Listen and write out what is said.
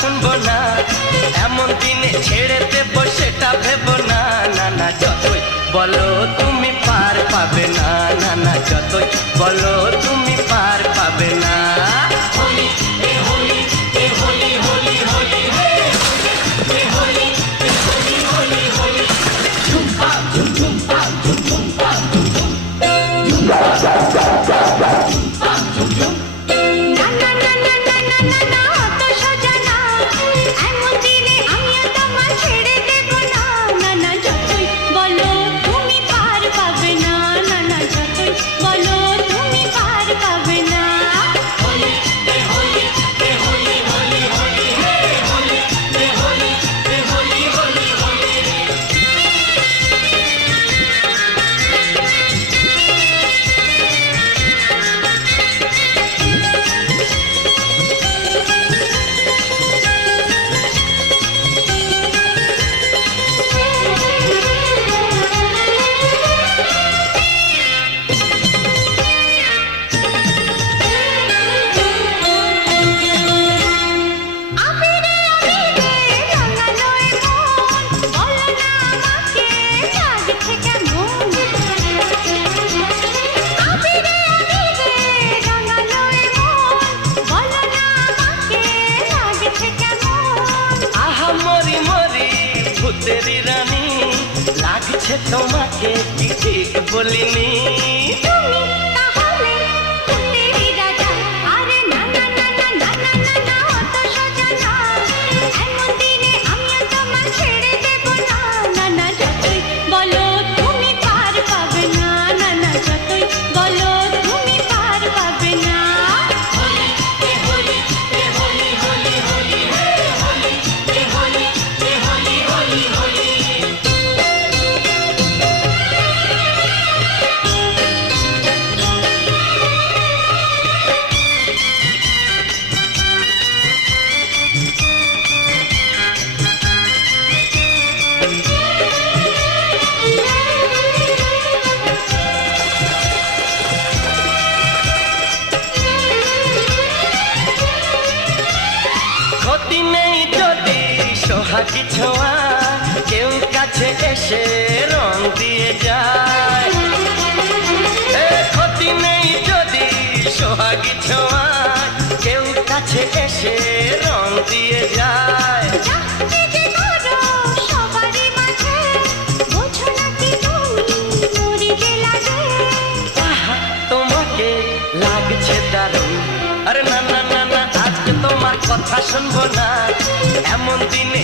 শুনবো না, এমন দিনে ছেড়ে দেব সেটা ভেবো না। না না যতই বলো তুমি পার পাবে না, না না যতই বলো তুমি পার পাবে না। হোলি এ হোলি এ হোলি হোলি হোলি হে হোলি এ হোলি এ হোলি হোলি হোলি ঝুমপা ঝুমপা ঝুমপা ঝুমপা ঝুমঝুম। না না না না না না না না অত সোজা না, এমন দিনে আমিও তোমার ছেড়ে দেব না। না না যতই বলো তুমি পার পাবে না, না না যতই বলো তুমি পার পাবে না। হোলি এ হোলি এ হোলি হোলি হোলি হে হোলি এ হোলি এ হোলি হোলি হোলি। আবিরে আবিরে রাঙালো এ মন, বলো না আমাকে লাগছে কেমন। আবিরে আবিরে রাঙালো এ মন, বলো না আমাকে লাগছে কেমন। আহা মরি মরি ভূতেরি রানী, লাগছে তোমাকে কি ঠিক বলিনি। তুমি তাহলে ভূতেরই রাজা, আরে না না না না না না না না অত সোজা না, এমন দিনে আমিও তোমার ছেড়ে দেব না। না না যতই বলো তুমি পার পাবে না, না না যতই বলো তুমি পার পাবে না। হোলি এ হোলি এ হোলি হোলি হোলি হে হোলি এ হোলি এ হোলি হোলি হোলি। ক্ষতি নেই যদি সোহাগী ছোঁয়া, কেউ কাছে এসে রং দিয়ে যায়। এ ক্ষতি নেই যদি সোহাগী ছোঁয়া, কেউ কাছে এসে রং দিয়ে যায়। যাকে যে করো সবারই মাঝে, বোঝো নাকি তুমি মরি যে লাগে। আহা তোমাকে লাগছে দারুণ, আরে না না না না আজকে তোমার কথা শুনবো না, এমন দিনে